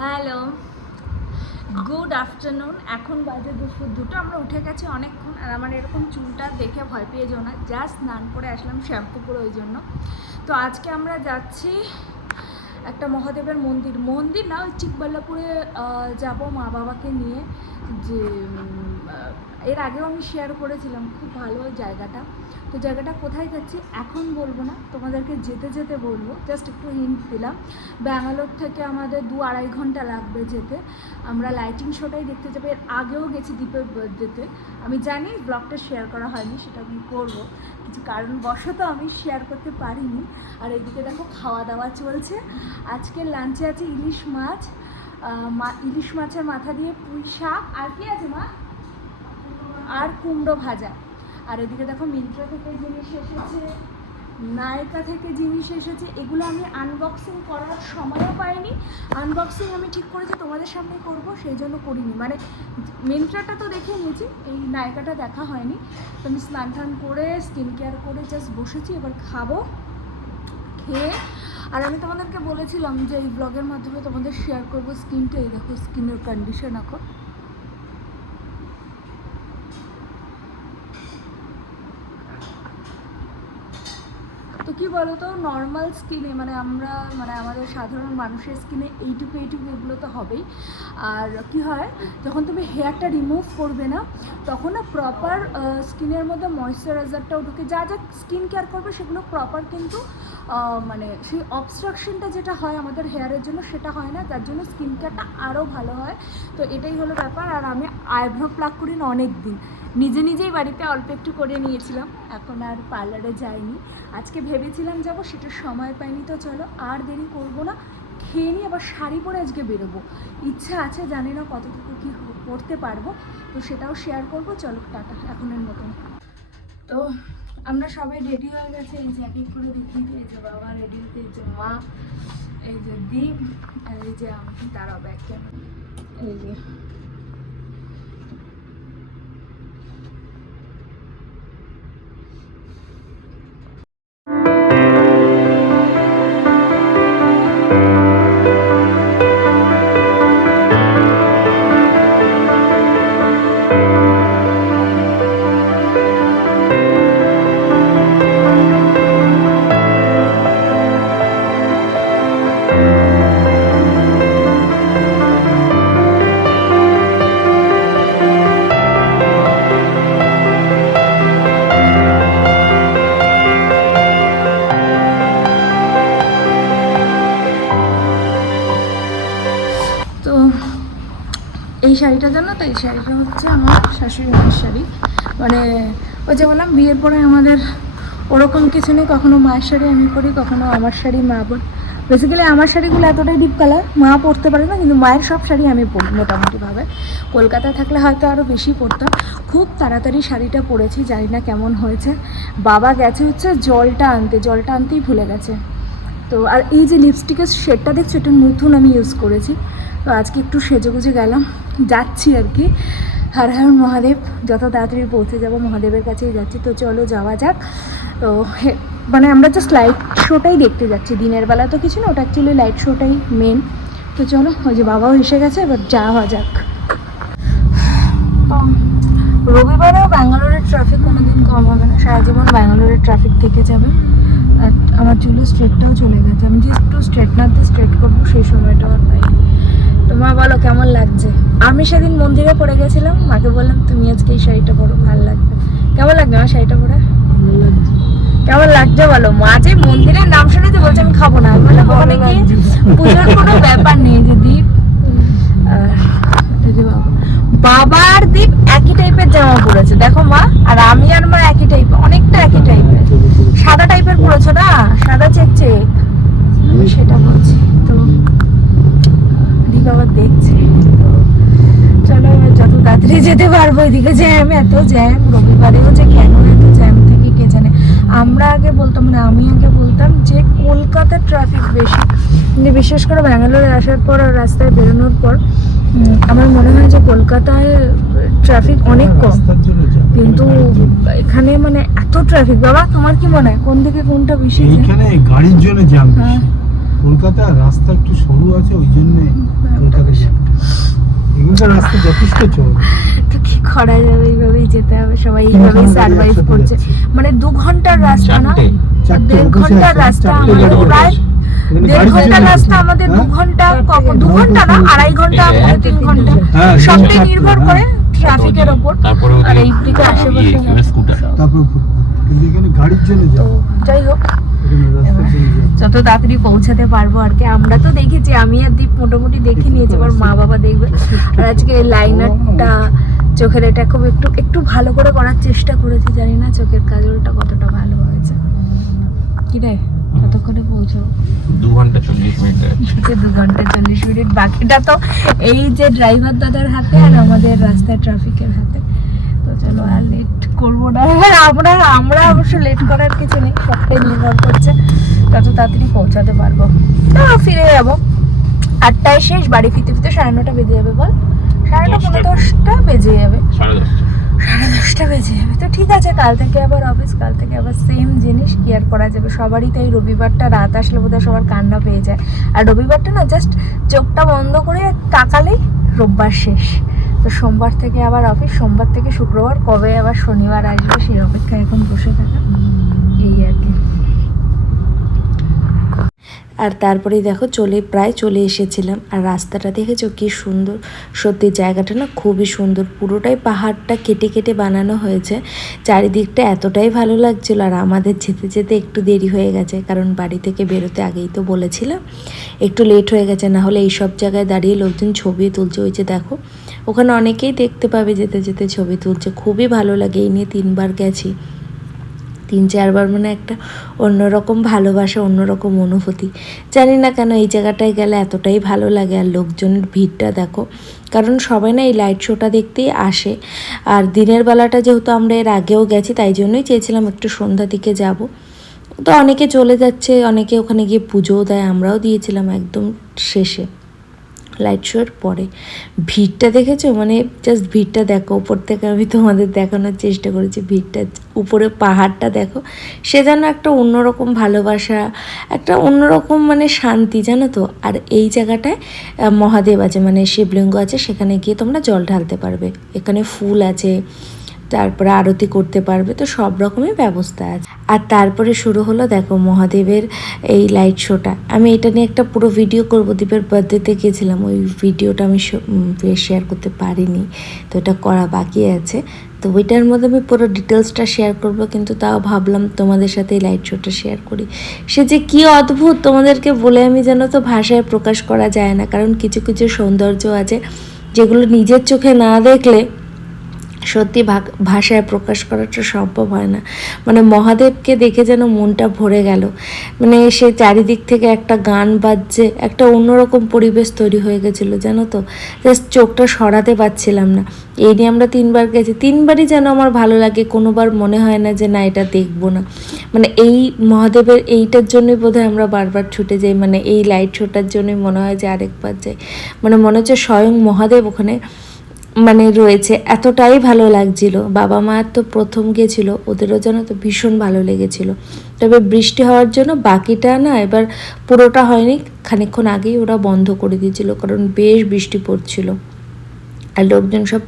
Hello, good afternoon. এখন বাজে দুপুর 2টো। আমরা উঠে গেছি অনেকক্ষণ। আর আমার এরকম চুলটা দেখে ভয় পেয়ে যাও না, জাস্ট স্নান করে আসলাম শ্যাম্পু করে, ওই জন্য। তো আজকে আমরা যাচ্ছি একটা মহাদেবের মন্দির না, ওই চিকবাল্লাপুরে যাব মা বাবাকে নিয়ে। যে এর আগেও আমি শেয়ার করেছিলাম, খুব ভালো ওই জায়গাটা। তো জায়গাটা কোথায় যাচ্ছি এখন বলবো না, তোমাদেরকে যেতে যেতে বলবো। জাস্ট একটু হিন্ট দিলাম। ব্যাঙ্গালোর থেকে আমাদের 2-2.5 ঘন্টা লাগবে যেতে। আমরা লাইটিং শোটাই দেখতে যাবো। এর আগেও গেছি দ্বীপের বার্থডেতে। আমি জানি ব্লগটা শেয়ার করা হয়নি, সেটা আমি করবো, কিছু কারণবশত আমি শেয়ার করতে পারিনি। আর এদিকে দেখো খাওয়া দাওয়া চলছে। আজকে লাঞ্চে আছে ইলিশ মাছ, ইলিশ মাছের মাথা দিয়ে পুঁই শাক, আর কি আছে মা, আর কুমড়ো ভাজা। আর এদিকে দেখো মিন্ত্রা থেকে জিনিস এসেছে, নায়কা থেকে জিনিস এসেছে। এগুলো আমি আনবক্সিং করার সময়ও পাইনি। আনবক্সিং আমি ঠিক করেছি তোমাদের সামনে করব, সেই জন্য করিনি। মানে মিন্ত্রাটা তো দেখে নিয়েছি, এই নায়কাটা দেখা হয়নি। তো আমি স্নান টান করে স্কিন কেয়ার করে জাস্ট বসেছি, এবার খাবো। খেয়ে আর আমি তোমাদেরকে বলেছিলাম যে এই ব্লগের মাধ্যমে তোমাদের শেয়ার করবো স্কিনটা। এই দেখো স্কিনের কন্ডিশন এখন। তো কী বলো তো, নর্মাল স্কিনে মানে আমাদের সাধারণ মানুষের স্কিনে এইটুকু এগুলো তো হবেই। আর কি হয়, যখন তুমি হেয়ারটা রিমুভ করবে না, তখন না প্রপার স্কিনের মধ্যে ময়েশ্চারাইজারটাও ঢুকে, যা যা স্কিন কেয়ার করবে সেগুলো প্রপার, কিন্তু মানে সেই অবস্ট্রাকশনটা যেটা হয় আমাদের হেয়ারের জন্য সেটা হয় না, যার জন্য স্কিন কেয়ারটা আরও ভালো হয়। তো এটাই হলো ব্যাপার। আর আমি আইব্রো প্লাক করি না অনেক দিন, নিজেই বাড়িতে অল্প একটু করে নিয়েছিলাম, এখন আর পার্লারে যাইনি। আজকে ভেবেছিলাম যাব, সেটার সময় পাইনি। তো চলো আর দেরি করবো না, খেয়ে নিয়ে আবার শাড়ি পরে আজকে বেরোবো। ইচ্ছা আছে, জানি না কতটুকু কী করতে পারবো, তো সেটাও শেয়ার করবো। চলো টাটা এখনের মতন। তো আমরা সবাই রেডি হয়ে গেছে, এই যে এক এক করে দেখিয়ে দিয়ে, এই যে বাবা রেডি হতে, এই যে মা, এই যে দীপ, আর এই যে আমি। তারাও ব্যাগ কেন, এই যে এই শাড়িটা জানো তো, এই শাড়িটা হচ্ছে আমার শাশুড়ি মায়ের শাড়ি। মানে ওই যে বললাম, বিয়ের পরে আমাদের ওরকম কিছু নেই, কখনো মায়ের শাড়ি আমি পরি, কখনো আমার শাড়ি মা পরি। বেসিক্যালি আমার শাড়িগুলো এতটাই ডিপ কালার, মা পরতে পারে না, কিন্তু মায়ের সব শাড়ি আমি পরি মোটামুটিভাবে। কলকাতায় থাকলে হয়তো আরও বেশি পরতাম। খুব তাড়াতাড়ি শাড়িটা পরেছি, জানি না কেমন হয়েছে। বাবা গেছে হচ্ছে জলটা আনতেই ভুলে গেছে। তো আর এই যে লিপস্টিকের শেডটা দেখছো, এটা নতুন আমি ইউজ করেছি। তো আজকে একটু সেজেগুজে যাচ্ছি আর কি। হর হর মহাদেব, যত তাড়াতাড়ি পৌঁছে যাব মহাদেবের কাছেই যাচ্ছি। তো চলো যাওয়া যাক। তো মানে আমরা জাস্ট লাইট শোটাই দেখতে যাচ্ছি, দিনের বেলা তো কিছু না, ওটা অ্যাকচুয়ালি লাইট শোটাই মেন। তো চলো, ওই যে বাবাও এসে গেছে, এবার যাওয়া যাক। রবিবারেও ব্যাঙ্গালোরের ট্রাফিক কোনোদিন কম হবে না, সারা জীবন ব্যাঙ্গালোরের ট্রাফিক থেকে যাবে। আর আমার চুলের স্ট্রেটটাও চলে গেছে, আমি যে একটু স্ট্রেটনার দিয়ে স্ট্রেট করবো সেই সময়টাও আর পাই। তো মা বলো কেমন লাগছে? আমি সেদিন মন্দিরে পরে গেছিলাম, মাকে বললাম তুমি আজকে এই শাড়িটা পরো, ভালো লাগবে। কেমন লাগবে আমার শাড়িটা পরে? কেমন লাগছে বলো? মা যে মন্দিরের নাম শুনেছে বলছে আমি খাবো না। আমি বললাম ওখানে গিয়ে পুজোর কোনো ব্যাপার নেই, যে দীপ বাবা আর দীপ একই টাইপের জামা পরেছে, দেখো মা আর আমি আর মা একই টাইপের, অনেকটা একই টাইপের, সাদা টাইপের পরেছো না, সাদা চেক আমি সেটা বলছি। তো দীপ আবার দেখছে। চলো যত তাড়াতাড়ি যেতে পারবো। এদিকে জ্যাম, এত জ্যাম, রবিবারেও যে কেন এত জ্যাম থাকে কে জানে। আমরা আগে বলতাম, মানে আমি আগে বলতাম যে কলকাতার ট্রাফিক বেশি, কিন্তু বিশেষ করে ব্যাঙ্গালোরে আসার পর আর রাস্তায় বেরোনোর পর আমার মনে হয় যে কলকাতায় ট্রাফিক অনেক কম, কিন্তু এখানে মানে এত ট্রাফিক। বাবা তোমার কি মনে হয় কোন দিকে কোনটা বেশি? এখানে গাড়ির জন্য জ্যাম বেশি, কলকাতার রাস্তা একটু সরু আছে, ওই জন্য কলকাতা জ্যামটা। এখানকার রাস্তা যথেষ্ট চওড়া। তো কি করা যাবে, এইভাবেই যেতে হবে, সবাই এইভাবেই সার্ভাইভ করছে। মানে 2 ঘন্টার রাস্তা না, 1.5 ঘন্টার রাস্তা আমাদের, প্রায় 1.5 ঘন্টার রাস্তা আমাদের, 2 ঘন্টা, 2 ঘন্টা না 2.5 ঘন্টা, 3 ঘন্টা, সবটাই নির্ভর করে ট্রাফিকের ওপর। আর এই দিকে আশেপাশে তারপর কিন্তু এখানে গাড়ির জন্য তো যাই হোক, যত তাড়াতাড়ি পৌঁছাতে পারবো আর কি। আমরা তো দেখেছি, আমি আর দীপ মোটামুটি দেখে নিয়েছি, এবার মা বাবা দেখবে। আর আজকে লাইনারটা, চোখের এটা খুব একটু ভালো করে করার চেষ্টা করেছি, জানি না চোখের কাজলটা কতটা ভালো হয়েছে। কি রে, কতক্ষণে পৌঁছাবো? 2 ঘন্টা 40 মিনিট আছে। 2 ঘন্টা 40 মিনিট, বাকিটা তো এই যে ড্রাইভার দাদার হাতে আর আমাদের রাস্তায় ট্রাফিকের হাতে। তো চলো আর লেট করবো না। আমরা অবশ্য লেট করার কিছু নেই, সবটাই নির্ভর করছে যত তাড়াতাড়ি পৌঁছাতে পারবো। তো ফিরে যাবো 8টায় শেষ, বাড়ি ফিরতে 9:30 বেজে যাবে। বল 9:30 10টা বেজে যাবে, 10:30 বেজে যাবে। তো ঠিক আছে, কাল থেকে আবার অফিস, কাল থেকে আবার সেম জিনিস, কি আর করা যাবে। সবারই তাই রবিবারটা রাত আসলে বোধহয় সবার কান্না পেয়ে যায়। আর রবিবারটা না জাস্ট চোখটা বন্ধ করে তাকালেই রোববার শেষ। তো সোমবার থেকে আবার অফিস, সোমবার থেকে শুক্রবার, কবে আবার শনিবার আসবে সেই অপেক্ষায় এখন বসে থাকা, এই আর কি। আর তারপরেই দেখো প্রায় চলে এসেছিলাম। আর রাস্তাটা দেখেছো কি সুন্দর, সত্যি জায়গাটা না খুবই সুন্দর, পুরোটাই পাহাড়টা কেটে কেটে বানানো হয়েছে। চারিদিকটা এতটাই ভালো লাগছিল। আর আমাদের যেতে যেতে একটু দেরি হয়ে গেছে, কারণ বাড়ি থেকে বেরোতে আগেই তো বলেছিলাম একটু লেট হয়ে গেছে, না হলে এইসব জায়গায় দাঁড়িয়ে লোকজন ছবি তুলছে। ওই যে দেখো ওখানে অনেকেই দেখতে পাবে যেতে যেতে ছবি তুলছে, খুবই ভালো লাগে। এই নিয়ে 3বার গেছি, 3-4 বার, মানে একটা অন্যরকম ভালোবাসা, অন্যরকম অনুভূতি। জানি না কেন এই জায়গাটায় গেলে এতটাই ভালো লাগে। আর লোকজনের ভিড়টা দেখো, কারণ সবাই না এই লাইট শোটা দেখতেই আসে। আর দিনের বেলাটা যেহেতু আমরা এর আগেও গেছি, তাই জন্যই চেয়েছিলাম একটু সন্ধ্যা দিকে যাব। তো অনেকে চলে যাচ্ছে, অনেকে ওখানে গিয়ে পুজোও দেয়, আমরাও দিয়েছিলাম একদম শেষে লাইট শোর পরে। ভিড়টা দেখেছো, মানে জাস্ট ভিড়টা দেখো, উপর থেকে আমি তোমাদের দেখানোর চেষ্টা করেছি। ভিড়টা, উপরে পাহাড়টা দেখো, সে যেন একটা অন্যরকম ভালোবাসা, একটা অন্যরকম মানে শান্তি, জানো তো। আর এই জায়গাটায় মহাদেব আছে, মানে শিবলিঙ্গ আছে, সেখানে গিয়ে তোমরা জল ঢালতে পারবে। এখানে ফুল আছে, তারপরে আরতি করতে পারবে, তো সব রকমই ব্যবস্থা আছে। আর তারপরে শুরু হলো দেখো মহাদেবের এই লাইট শোটা। আমি এটা নিয়ে একটা পুরো ভিডিও করব, দীপের বার্থডেতে গিয়েছিলাম, ওই ভিডিওটা আমি শেয়ার করতে পারিনি, তো এটা করা বাকি আছে। তো ওইটার মধ্যে আমি পুরো ডিটেলসটা শেয়ার করব, কিন্তু তাও ভাবলাম তোমাদের সাথে এই লাইট শোটা শেয়ার করি। সে যে কি অদ্ভুত, তোমাদেরকে বলে আমি যেন তো ভাষায় প্রকাশ করা যায় না, কারণ কিছু কিছু সৌন্দর্য আছে যেগুলো নিজের চোখে না দেখলে সত্যি ভাষায় প্রকাশ করাটা সম্ভব হয় না। মানে মহাদেবকে দেখে যেন মনটা ভরে গেল। মানে সে চারিদিক থেকে একটা গান বাজছে, একটা অন্যরকম পরিবেশ তৈরি হয়ে গেছিলো, জানো তো। জাস্ট চোখটা সরাতে পারছিলাম না। এই নিয়ে আমরা 3বার গেছি, 3বারই যেন আমার ভালো লাগে, কোনোবার মনে হয় না যে না এটা দেখবো না। মানে এই মহাদেবের এইটার জন্যই বোধহয় আমরা বারবার ছুটে যাই, মানে এই লাইট শোটার জন্যই মনে হয় যে আরেকবার যাই। মানে মনে হচ্ছে স্বয়ং মহাদেব ওখানে মানে রয়েছে, এতটাই ভালো লাগছিল। বাবা মা তো প্রথম গেছিলো, ওদেরও যেন তো ভীষণ ভালো লেগেছিল। তবে বৃষ্টি হওয়ার জন্য বাকিটা না এবার পুরোটা হয়নি, খানিকক্ষণ আগেই ওরা বন্ধ করে দিয়েছিল, কারণ বেশ বৃষ্টি পড়ছিল আর লোকজন সব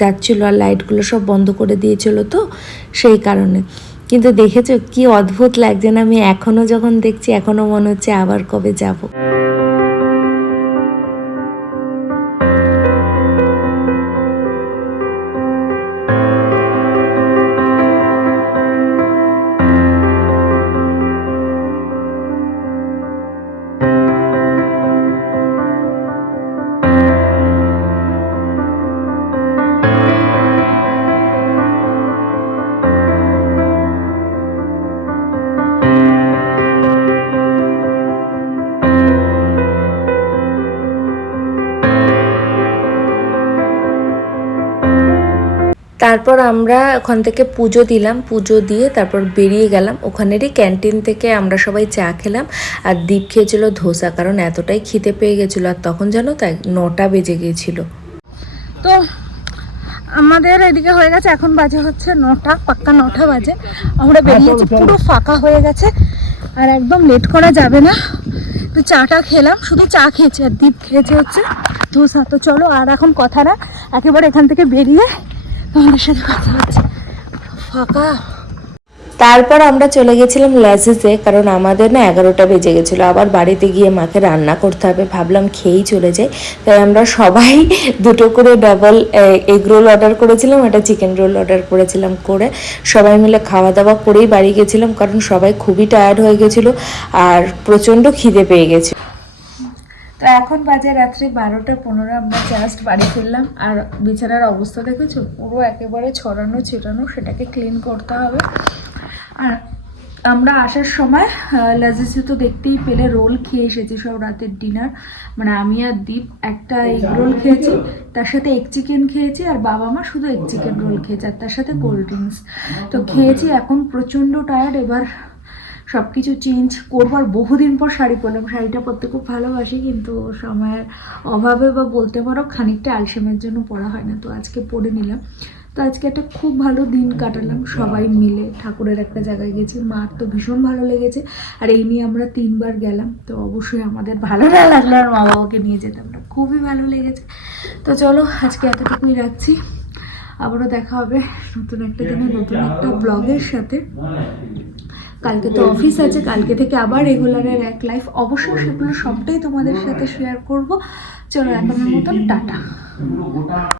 যাচ্ছিলো, আর লাইটগুলো সব বন্ধ করে দিয়েছিল, তো সেই কারণে। কিন্তু দেখেছো কি অদ্ভুত লাগছে না? আমি এখনও যখন দেখছি এখনও মনে হচ্ছে আবার কবে যাব। তারপর আমরা ওখান থেকে পুজো দিলাম, পুজো দিয়ে তারপর বেরিয়ে গেলাম। ওখানেরই ক্যান্টিন থেকে আমরা সবাই চা খেলাম, আর দীপ খেয়েছিল ধোসা, কারণ এতটাই খিদে পেয়ে গেছিলো। আর তখন জানো তাই 9টা বেজে গিয়েছিল। তো আমাদের এদিকে হয়ে গেছে, এখন বাজে হচ্ছে 9টা, পাক্কা 9টা বাজে। আমরা বেরিয়েছি, পুরো ফাঁকা হয়ে গেছে, আর একদম লেট করা যাবে না, তো চাটা খেলাম, শুধু চা খেয়েছি আর দীপ খেয়েছে হচ্ছে ধোসা। তো চলো আর এখন কথা না, একেবারে এখান থেকে বেরিয়ে তোমাদের সাথে কথা হচ্ছে। ফাঁকা। তারপর আমরা চলে গেছিলাম ল্যাজিসে, কারণ আমাদের না 11টা বেজে গেছিলো। আবার বাড়িতে গিয়ে মাকে রান্না করতে হবে, ভাবলাম খেয়েই চলে যাই। তাই আমরা সবাই দুটো করে ডাবল এগ রোল অর্ডার করেছিলাম, একটা চিকেন রোল অর্ডার করেছিলাম। করে সবাই মিলে খাওয়া দাওয়া করেই বাড়ি গেছিলাম, কারণ সবাই খুবই টায়ার্ড হয়ে গেছিলো আর প্রচণ্ড খিদে পেয়ে গেছে। তো এখন বাজে রাত্রি 12:15, আমরা জাস্ট বাড়ি ফিরলাম। আর বিছানার অবস্থা দেখেছো, পুরো একেবারে ছড়ানো ছিটানো, সেটাকে ক্লিন করতে হবে। আর আমরা আসার সময় লাজিজে তো দেখতেই পেলে রোল খেয়ে এসেছি, সব রাতের ডিনার। মানে আমি আর দীপ একটা এগ রোল খেয়েছি, তার সাথে এগ চিকেন খেয়েছি, আর বাবা মা শুধু এগ চিকেন রোল খেয়েছে, আর তার সাথে কোল্ড ড্রিঙ্কস তো খেয়েছি। এখন প্রচণ্ড টায়ার্ড, এবার সব কিছু চেঞ্জ করবো। আর বহুদিন পর শাড়ি পরলাম, শাড়িটা পরতে খুব ভালোবাসি, কিন্তু সময়ের অভাবে বা বলতে পারো খানিকটা আলসেমের জন্য পরা হয় না, তো আজকে পরে নিলাম। তো আজকে একটা খুব ভালো দিন কাটালাম সবাই মিলে, ঠাকুরের একটা জায়গায় গেছি, মার তো ভীষণ ভালো লেগেছে। আর এই নিয়ে আমরা 3বার গেলাম, তো অবশ্যই আমাদের ভালো না লাগলো আর মা বাবাকে নিয়ে যেতাম না, খুবই ভালো লেগেছে। তো চলো আজকে এতটুকুই রাখছি, আবারও দেখা হবে নতুন একটা দিনে নতুন একটা ব্লগের সাথে। কালকে তো অফিস আছে, কালকে থেকে আবার রেগুলারের এক লাইফ, অবশ্যই সেগুলো সবটাই তোমাদের সাথে শেয়ার করব। চলো এখনের মতন টাটা।